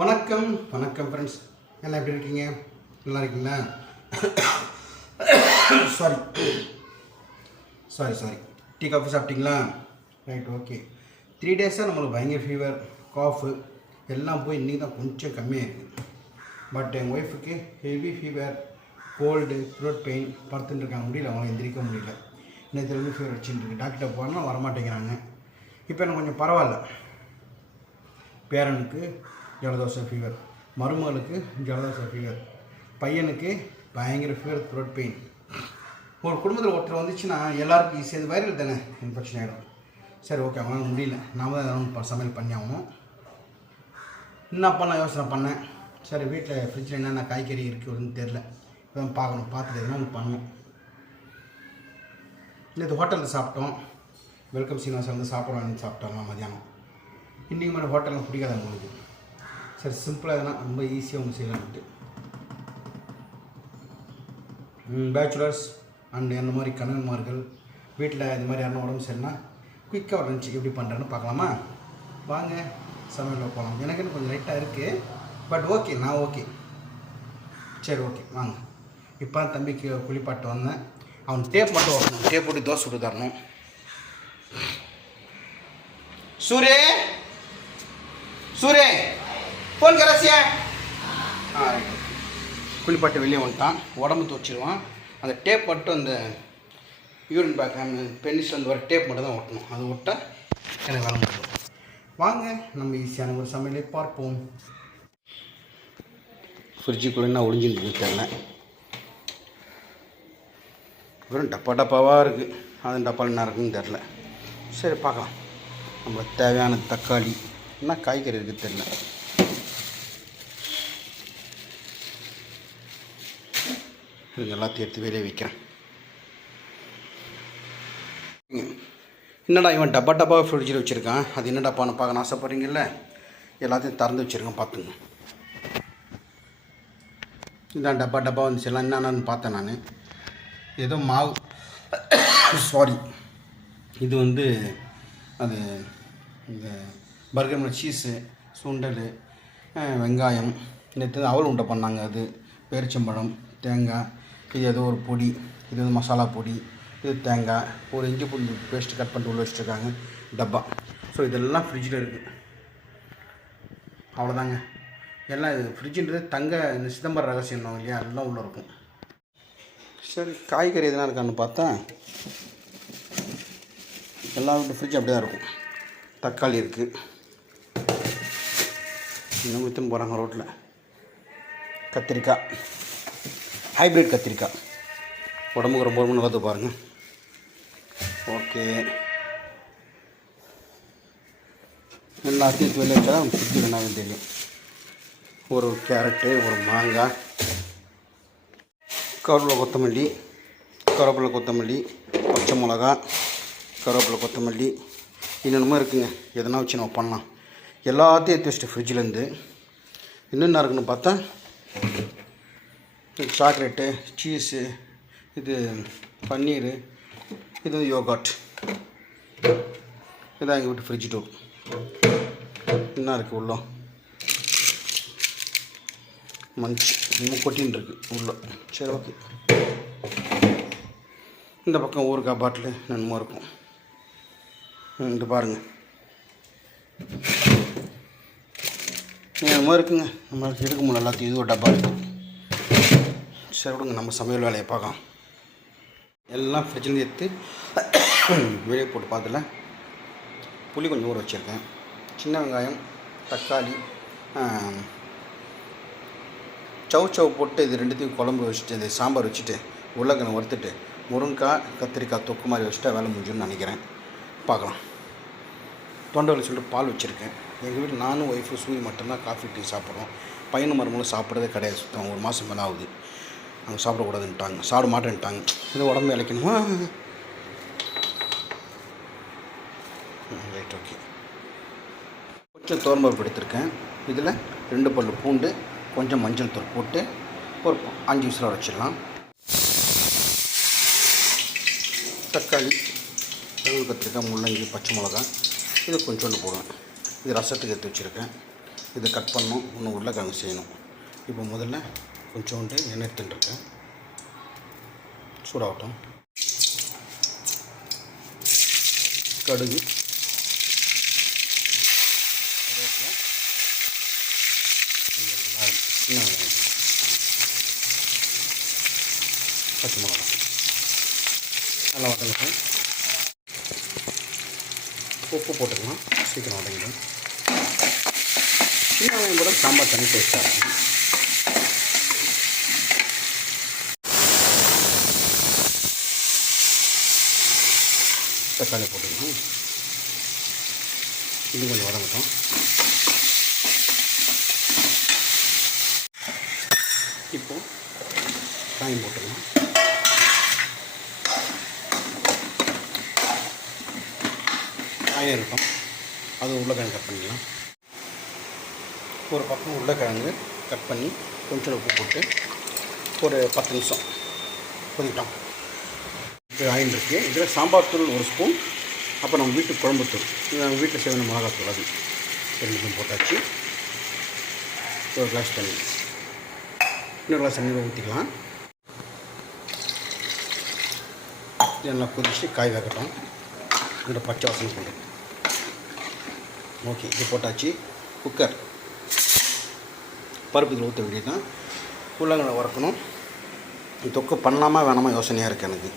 வணக்கம் வணக்கம் ஃப்ரெண்ட்ஸ் எல்லாம் எப்படி இருக்கீங்க? நல்லா இருக்கீங்களா? Sorry sorry sorry tea coffee சாப்பிட்டீங்களா? ரைட் ஓகே த்ரீ டேஸாக நம்மளுக்கு பயங்கர ஃபீவர் காஃபு எல்லாம் போய் இன்றைக்கி தான் கொஞ்சம் கம்மியாக இருக்குது பட் எங்கள் ஒய்ஃபுக்கு heavy fever cold throat pain படுத்துட்டு இருக்காங்க. முடியல அவங்க எந்திரிக்க முடியல. நேற்று இருந்து ஃபீவர் வச்சுட்டு இருக்கு. டாக்டர் போனால் வரமாட்டேங்கிறாங்க. இப்போ எனக்கு கொஞ்சம் பரவாயில்ல. பேரனுக்கு ஜலதோஷம் ஃபீவர் மருமகளுக்கு ஜலதோஷம் ஃபீவர் பையனுக்கு பயங்கர ஃபீவர் த்ரோட் பெயின் ஒரு குடும்பத்தில் ஒருத்தர் வந்துச்சுன்னா எல்லாருக்கும் ஈஸியாக வைரல் தானே? இன்ஃபெக்ஷன் ஆகிடும் சரி ஓகே அவங்களால முடியல. நாம தான் எதாவது சமையல் பண்ணி ஆகணும். என்ன பண்ண யோசனை பண்ணேன்? சரி வீட்டில் ஃப்ரிட்ஜில் என்னென்ன காய்கறி இருக்குதுன்னு தெரில இப்போ பார்க்கணும் பார்த்துட்டு எதுனா பண்ணணும். நேற்று ஹோட்டலில் சாப்பிட்டோம். வெல்கம் சீனிவாசன் வந்து சாப்பிட்றான்னு சாப்பிட்டோம் மதியானம் இன்றைக்கி மாதிரி ஹோட்டலில் பிடிக்காது உங்களுக்கு சரி சிம்பிளாக எதனா ரொம்ப ஈஸியாக அவங்க செய்யலான்ட்டு பேச்சுலர்ஸ் அண்ட் அந்த மாதிரி கணவன்மார்கள் வீட்டில் இந்த மாதிரி யாரும் உடம்பு சரினா குயிக்காக லஞ்ச் எப்படி பண்ணுறேன்னு பார்க்கலாமா? வாங்க சமையலில் போகலாம் எனக்கு இன்னும் கொஞ்சம் லைட்டாக இருக்குது பட் ஓகே நான் ஓகே சரி ஓகே வாங்க. இப்போ தம்பிக்கு குளிப்பாட்டு வந்தேன். அவன் டேப் மட்டும் வரணும் டேப் போட்டு தோசை விட்டு தரணும். சூரே! சூரே! போன் கரசியா ஆ ரைட் குளிப்பாட்டு வெளியே வந்துட்டான். உடம்பு துவச்சிடுவான் அந்த டேப் மட்டும் அந்த யூரின் பேக் அந்த பென்னிஸில் வந்து வர டேப் மட்டும் தான் ஒட்டணும். அது ஒட்டால் எனக்கு வேலை முடியும் வாங்க நம்ம ஈஸியான ஒரு சமையலை பார்ப்போம். ஃப்ரிட்ஜுக்குள்ளே என்ன ஒளிஞ்சுன்னு தெரில வெறும் டப்பா டப்பாவாக இருக்குது அது டப்பாவில் என்ன இருக்குன்னு தெரில சரி பார்க்கலாம். நம்மளுக்கு தேவையான தக்காளி. என்ன காய்கறி இருக்குது தெரில இது எல்லாத்தையும் எடுத்து வெளியே வைக்கிறேன். என்னடா இவன் டப்பா டப்பாவை ஃப்ரிட்ஜில் வச்சுருக்கான்? அது என்ன டப்பான்னு பார்க்க ஆசைப்பட்றீங்கல்ல எல்லாத்தையும் திறந்து வச்சுருக்கேன் பார்த்துங்க இதான் டப்பா டப்பா வந்துச்சு. எல்லாம் என்னென்னு பார்த்தேன் நான். ஏதோ மாவு. சாரி இது வந்து அது இந்த பர்கர் சீஸு சுண்டல் வெங்காயம் நேற்று அவல் உண்டை பண்ணாங்க. அது பேரிச்சம்பழம் தேங்காய் இது ஏதோ ஒரு பொடி இது வந்து மசாலா பொடி இது தேங்காய் ஒரு இஞ்சி பூண்டு பேஸ்ட் கட் பண்ணிட்டு உள்ள வச்சுருக்காங்க டப்பா. ஸோ இதெல்லாம் ஃப்ரிட்ஜில் இருக்குது அவ்வளோதாங்க. எல்லாம் இது ஃப்ரிட்ஜுன்றது தங்க இந்த சிதம்பரம் ரகசியம் இல்லையா? எல்லாம் உள்ளே இருக்கும். சரி காய்கறி எதனா இருக்கான்னு பார்த்தா எல்லா வீட்டு ஃப்ரிட்ஜ் அப்படி தான் இருக்கும். தக்காளி இருக்குது இன்னும் விற்றுன்னு போகிறாங்க ரோட்டில் கத்திரிக்காய். ஹைப்ரிட் கத்திரிக்காய் உடம்புக்கு ரொம்ப ரொம்ப நல்லது பாருங்கள் ஓகே எல்லாத்தையும் வெளியே வச்சா தான் ஃப்ரிட்ஜு வேணாலும் தெரியும். ஒரு கேரட்டு ஒரு மாங்காய் கருவேப்பிலை கொத்தமல்லி கருவேப்பிலை கொத்தமல்லி பச்சை மிளகா கருவேப்பிலை கொத்தமல்லி என்னென்னமோ இருக்குங்க. எதனா வச்சு நம்ம பண்ணலாம். எல்லாத்தையும் எடுத்து வச்சுட்டு ஃப்ரிட்ஜிலேருந்து என்னென்ன இருக்குன்னு பார்த்தா சாக்லேட்டு சீஸு இது பன்னீர் இது வந்து யோகாட். இதான் எங்கள் வீட்டு ஃப்ரிட்ஜ் டூ என்ன இருக்குது உள்ளே? மஞ்ச். இன்னும் கொட்டின்னு இருக்குது உள்ளே. சரி ஓகே இந்த பக்கம் ஊருக்கா பாட்டில் நன்மை இருக்கும். இது பாருங்கள் என்னமோ இருக்குங்க. நம்மளுக்கு எடுக்க முடியல எல்லாத்தையும் இது ஒரு டப்பா இருக்குது சரி விடுங்க நம்ம சமையல் வேலையை பார்க்கலாம். எல்லாம் ஃப்ரிட்ஜில் எடுத்து வெளியே போட்டு பார்த்துல. புளி கொஞ்சம் ஊற வச்சுருக்கேன். சின்ன வெங்காயம் தக்காளி சவு சவு போட்டு இது ரெண்டுத்தையும் குழம்பு வச்சுட்டு இந்த சாம்பார் வச்சுட்டு உருளைக்கிழங்கு வறுத்துட்டு முருங்காய் கத்திரிக்காய் தொக்கு மாதிரி வச்சுட்டா வேலை முடிஞ்சுன்னு நினைக்கிறேன். பார்க்கலாம். தொண்டை வலி சொல்லிட்டு பால் வச்சுருக்கேன். எங்கள் வீட்டில் நானும் ஒய்ஃபு சூரிய மட்டும்தான் காஃபி டீ சாப்பிட்றோம். பையனும் மருமகளும் சாப்பிட்றதே கிடையாது. சுத்தம் ஒரு மாதம் மேலே ஆகுது அவங்க சாப்பிடக்கூடாதுன்ட்டாங்க. சாப்பிட மாட்டேன்ட்டாங்க. இது உடம்பு இழைக்கணுமா? ரைட் ஓகே கொஞ்சம் தோரம்பருப்பு எடுத்திருக்கேன் இதில் ரெண்டு பல்லு பூண்டு கொஞ்சம் மஞ்சள் தூள் போட்டு ஒரு அஞ்சு விசில் வச்சிடலாம் தக்காளி வெள்ளை கத்திரிக்காய் முள்ளங்கி பச்சை மிளகாய் இது கொஞ்சோண்டு போடுவேன். இது ரசத்துக்கு எடுத்து வச்சுருக்கேன். இதை கட் பண்ணணும். இன்னும் உருளைக்கிழங்கு செய்யணும். இப்போ முதல்ல கொஞ்சோண்டு எண்ணெய் எடுத்துட்டுருக்கேன் சூடாகட்டும். கடுகு. சின்ன பச்சை மிளகா. நல்லா வதங்கட்டும். உப்பு போட்டுக்கலாம். சீக்கிரம் வதங்கிடும். சின்ன வெங்காயம் கூட சாம்பார் தண்ணி டேஸ்ட்டாக இருக்கும். தக்காளி போட்டுக்கலாம். இது கொஞ்சம் வதங்கட்டும். இப்போ காயம் போட்டுக்கலாம். காயம் இருக்கும் அது உருளைக்கிழங்கு கட் பண்ணிக்கலாம். ஒரு பக்கம் உருளைக்கிழங்கு கட் பண்ணி கொஞ்சம் உப்பு போட்டு ஒரு பத்து நிமிஷம் கொதிட்டோம் ஆயில் இருக்குது இதில் சாம்பார் தூள் ஒரு ஸ்பூன் அப்புறம் நம்ம வீட்டு குழம்பு தூள் இது நம்ம வீட்டில் செய்யணும் மிளகாத்தூள் அது ரெண்டுக்கும் போட்டாச்சு. ஒரு கிளாஸ் தண்ணி. இன்னொரு கிளாஸ் தண்ணியில் ஊற்றிக்கலாம். இதெல்லாம் நல்லா கொதிச்சு காய் வைக்கட்டும் ரெண்டு பச்சை வாசனை போட்டு ஓகே இது போட்டாச்சு. குக்கர். பருப்பு இதில் ஊற்ற வேண்டியது தான் உள்ளங்களை வறுக்கணும். இது தொக்கு பண்ணலாமா வேணாமா யோசனையாக இருக்குது எனக்கு.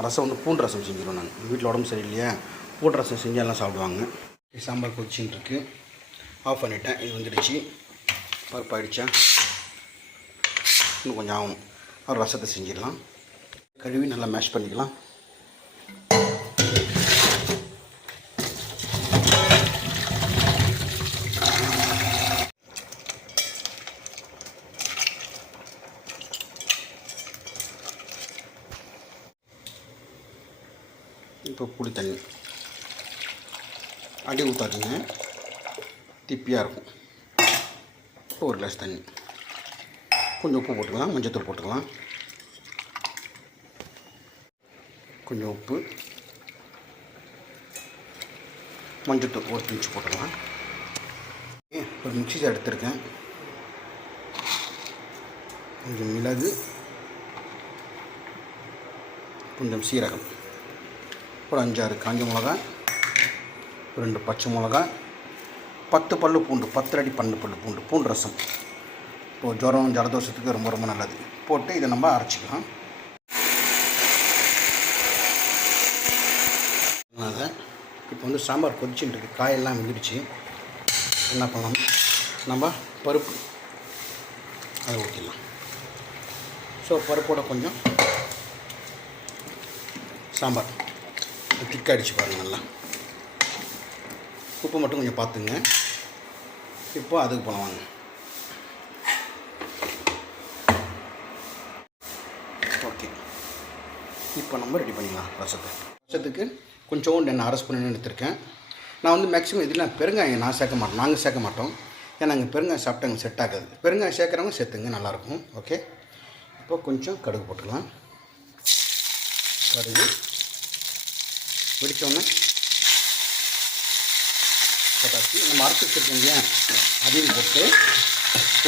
ரசம் வந்து பூண்டு ரசம் செஞ்சிடுவேன் நாங்கள் வீட்டில் உடம்பு சரியில்லையா? பூண்டு ரசம் செஞ்சு எல்லாம் சாப்பிடுவாங்க. சாம்பார் கொதிச்சின்னு இருக்கு. ஆஃப் பண்ணிட்டேன். இது வந்துடுச்சு. பருப்பு ஆயிடுச்சா? இன்னும் கொஞ்சம் ஆகும். ரசத்தை செஞ்சிடலாம். கழுவி நல்லா மேஷ் பண்ணிக்கலாம் இப்போ புளி தண்ணி அடி ஊற்றாதீங்க திப்பியாக இருக்கும். இப்போ ஒரு கிளாஸ் தண்ணி. கொஞ்சம் உப்பு போட்டுக்கலாம். மஞ்சத்தூள் போட்டுக்கலாம். கொஞ்சம் உப்பு. மஞ்சத்தூள் ஒரு பிஞ்சு போட்டுக்கலாம். ஒரு மிக்ஸி ஜார் எடுத்திருக்கேன். கொஞ்சம் மிளகு. கொஞ்சம் சீரகம். ஒரு அஞ்சாறு காஞ்ச மிளகா ரெண்டு பச்சை மிளகா பத்து பல்லு பூண்டு பத்து அடி பன்னெண்டு பல்லு பூண்டு பூண்டு ரசம். இப்போது ஜுரம் ஜலதோஷத்துக்கு ரொம்ப ரொம்ப நல்லது. போட்டு இதை நம்ம அரைச்சிக்கலாம். இப்போ வந்து சாம்பார் கொதிச்சுட்டு இருக்குது காயெல்லாம் வெந்துடுச்சு. என்ன பண்ணலாம் நம்ம பருப்பு. அதை ஊற்றிடலாம் ஸோ பருப்போட கொஞ்சம் சாம்பார். திக்காக அடிச்சு பாருங்கள் நல்லா. உப்பு மட்டும் கொஞ்சம் பார்த்துங்க. இப்போ அதுக்கு போகலாம் வாங்க. ஓகே. இப்போ நம்ம ரெடி பண்ணிக்கலாம் ரசத்தை. ரசத்துக்கு கொஞ்சோண்டு எண்ணெய் அரை ஸ்பூன் எடுத்திருக்கேன். நான் வந்து மேக்ஸிமம் இதில் பெருங்காயம் நான் சேர்க்க மாட்டோம். நாங்கள் சேர்க்க மாட்டோம். ஏன்னா அங்கே பெருங்காயம் சாப்பிட்டா அங்கே செட் ஆகாது. பெருங்காயம் சேர்க்குறவங்க சேர்த்துங்க நல்லாயிருக்கும். ஓகே. இப்போ கொஞ்சம் கடுகு போட்டுக்கலாம். கடுகு வெடித்தோடனே போட்டாச்சு நம்ம அரைச்சி வச்சுருக்கோம் இல்லையா அதையும் போட்டு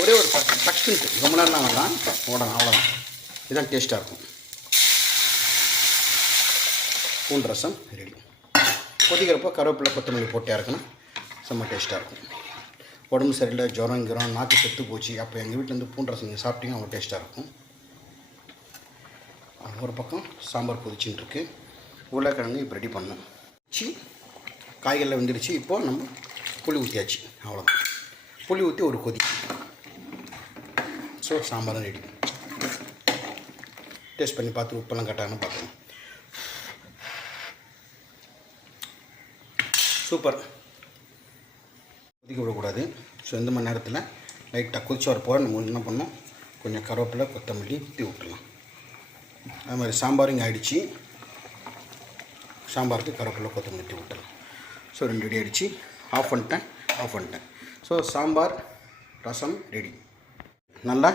ஒரே ஒரு பத்து டக்குன்ட்டு ரொம்ப நேரம்லாம் வேண்டாம் போடணும் அவ்வளோதான் இதுதான் டேஸ்ட்டாக இருக்கும். பூண்டு ரசம் ரெடி. கொதிக்கிறப்போ கருவேப்பிலை கொத்தமல்லி போட்டு இறக்கணும். செம்ம டேஸ்ட்டாக இருக்கும். உடம்பு சரியில்லை ஜுரம் கிரம் நாக்கு செத்து போச்சு. அப்போ எங்கள் வீட்டிலேருந்து பூண்டு ரசம் நீங்கள் சாப்பிட்டீங்க அவ்வளோ டேஸ்ட்டாக இருக்கும். ஒரு பக்கம் சாம்பார் கொதிச்சுட்டு இருக்குது உருளைக்கிழங்கு இப்போ ரெடி பண்ணோம் சி காய்கறியில் வந்துடுச்சு. இப்போது நம்ம புளி ஊற்றியாச்சு அவ்வளோதான் புளி ஊற்றி ஒரு கொதி. ஸோ சாம்பார் ரெடி டேஸ்ட் பண்ணி பார்த்து உப்பெல்லாம் கட்டாங்கன்னு பார்க்கணும் சூப்பர் கொதிக்க விடக்கூடாது. ஸோ இந்த மணி நேரத்தில் லைட்டாக கொதிச்சு வர போக நம்ம என்ன பண்ணோம் கொஞ்சம் கருவேப்பிலை கொத்தமல்லி ஊற்றி விட்டுலாம் அது மாதிரி சாம்பாரும் ஆகிடுச்சு சாம்பாருக்கு கருவேப்பிலை கொத்தமல்லி ஊற்றி விட்டுலாம் ஸோ ரெண்டு ரெடி ஆகிடுச்சு ஆஃப் பண்ணிட்டேன் ஆஃப் பண்ணிட்டேன். ஸோ சாம்பார் ரசம் ரெடி நல்லா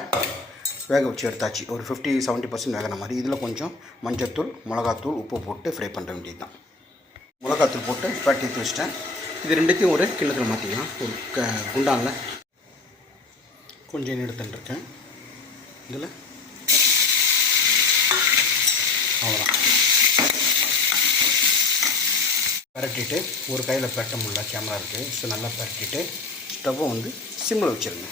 வேக வச்சு எடுத்தாச்சு. ஒரு ஃபிஃப்டி செவன்ட்டி பர்சன்ட் வேகிற மாதிரி. இதில் கொஞ்சம் மஞ்சத்தூள் மிளகாத்தூள் உப்பு போட்டு ஃப்ரை பண்ண வேண்டியது தான் மிளகாத்தூள் போட்டு ஃபேட் எடுத்து வச்சிட்டேன். இது ரெண்டுத்தையும் ஒரு கிண்ணத்தில் மாற்றிக்கலாம் ஒரு க குண்டானில். கொஞ்சம் எடுத்துட்டுருக்கேன் இதில். அவ்வளோதான் பரட்டிட்டு ஒரு கையில் பரட்ட முடியல கேமரா இருக்குது ஸோ நல்லா பரட்டிட்டு ஸ்டவ்வை வந்து சிம்மில் வச்சுருங்க.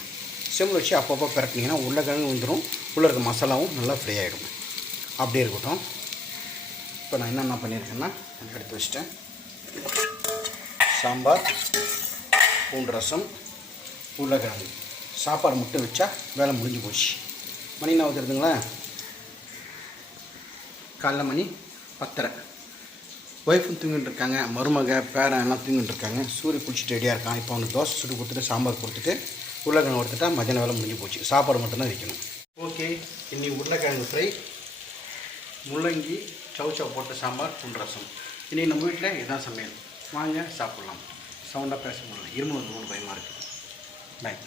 சிம்மில் வச்சு அப்பப்போ பரட்டினீங்கன்னா உருளைக்கிழங்கு வந்துடும் உள்ளே இருக்க மசாலாவும் நல்லா ஃப்ரீ ஆகிடும் அப்படியே இருக்கட்டும். இப்போ நான் என்னென்ன பண்ணியிருக்கேன்னா எடுத்து வச்சிட்டேன். சாம்பார் பூண்டு ரசம் உருளைக்கிழங்கு. சாப்பாடு மட்டும் வச்சா வேலை முடிஞ்சு போச்சு. மணி என்ன ஊற்றுறதுங்களா காலைல மணி பத்தரை. ஒய்ஃபும் தூங்கிட்டு இருக்காங்க மருமக பேரன் எல்லாம் தூங்கிட்டு இருக்காங்க. சூரிய குளிச்சுட்டு ரெடியாக இருக்கான். இப்போ அவனுக்கு தோசை சுட்டு கொடுத்துட்டு சாம்பார் கொடுத்துட்டு உருளைக்கிழங்கு கொடுத்துட்டா மதியான வேலை முடிஞ்சு போச்சு. சாப்பாடு மட்டும்தான் வைக்கணும். ஓகே இன்னி உருளைக்கிழங்கு ஃப்ரை முள்ளங்கி சவுச்சா போட்ட சாம்பார் பூண்டு ரசம். இன்றைக்கி நம்ம வீட்டில் இதுதான் சமையல். வாங்க சாப்பிட்லாம். சவுண்டாக பேச முடியல. இருமல் மூணு பயமாக இருக்குது பாய்